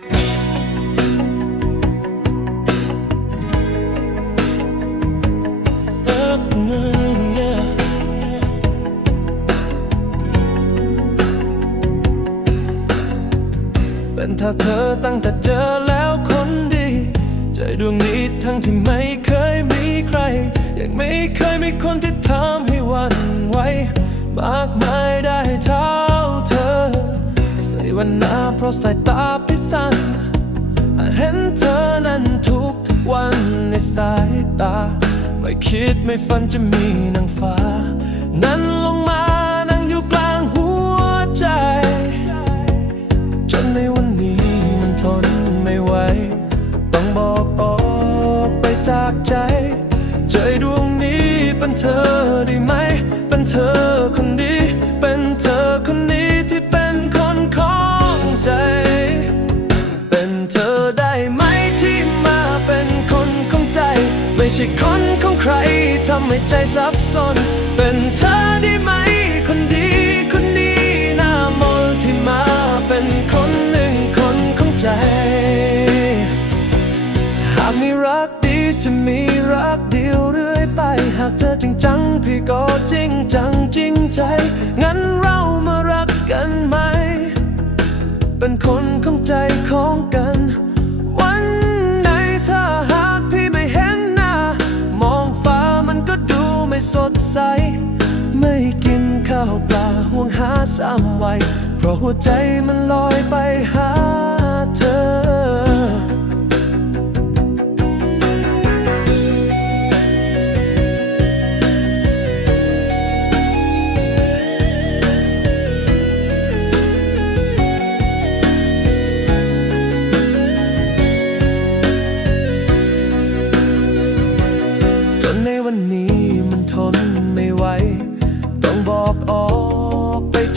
เป็นถ้าเธอตั้งแต่เจอแล้วคนดี ใจดวงนี้ทั้งที่ไม่เคยมีใคร ยังไม่เคยมีคนที่ทำให้วันไหวมากมายได้เท่าเธอ ใส่วันหนาเพราะสายตา สันเห็นเธอนั้นทุกทุกวันในสายตา ไม่คิดไม่ฝันจะมีนางฟ้า นั้นลงมานั่งอยู่กลางหัวใจ จนในวันนี้มันทนไม่ไหว ต้องบอกออกไปจากใจ ใจดวงนี้เป็นเธอได้ไหม เป็นเธอ ช่คนของใครทำให้ใจสับสน เป็นเธอได้ไหม คนดีคนนี้หน้ามนที่มาเป็นคนหนึ่งคนของใจ หากมีรักดีจะมีรักเดียวเรื่อยไป หากเธอจริงจัง พี่ก็จริงจังจริงใจ งั้นรามารั ข้าวปลาห่วงหาสามวัยเพราะหัวใจมันลอยไปหาเธอ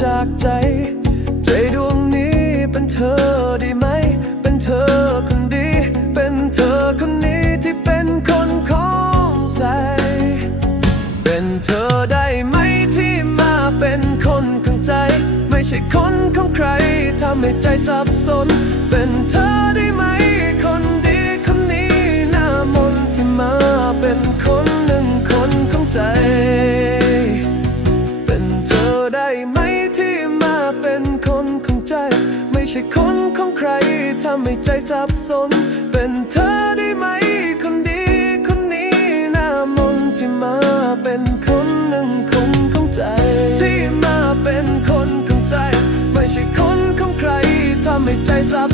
จากใจ ใจดวงนี้เป็นเธอได้ไหม เป็นเธอคนดี เป็นเธอคนนี้ที่เป็นคนของใจ เป็นเธอได้ไหมที่มาเป็นคนของใจ ไม่ใช่คนของใครทำให้ใจสับสน เป็นเธอ ช่คนของใครทำให้ใจสับสน เป็นเธอได้ไหม คนดีคนนี้หน้ามนที่มาเป็นคนหนึ่งคนของใจ ที่มาเป็นคนของใจ ไม่ใช่คนของใครทำให้ใจสับ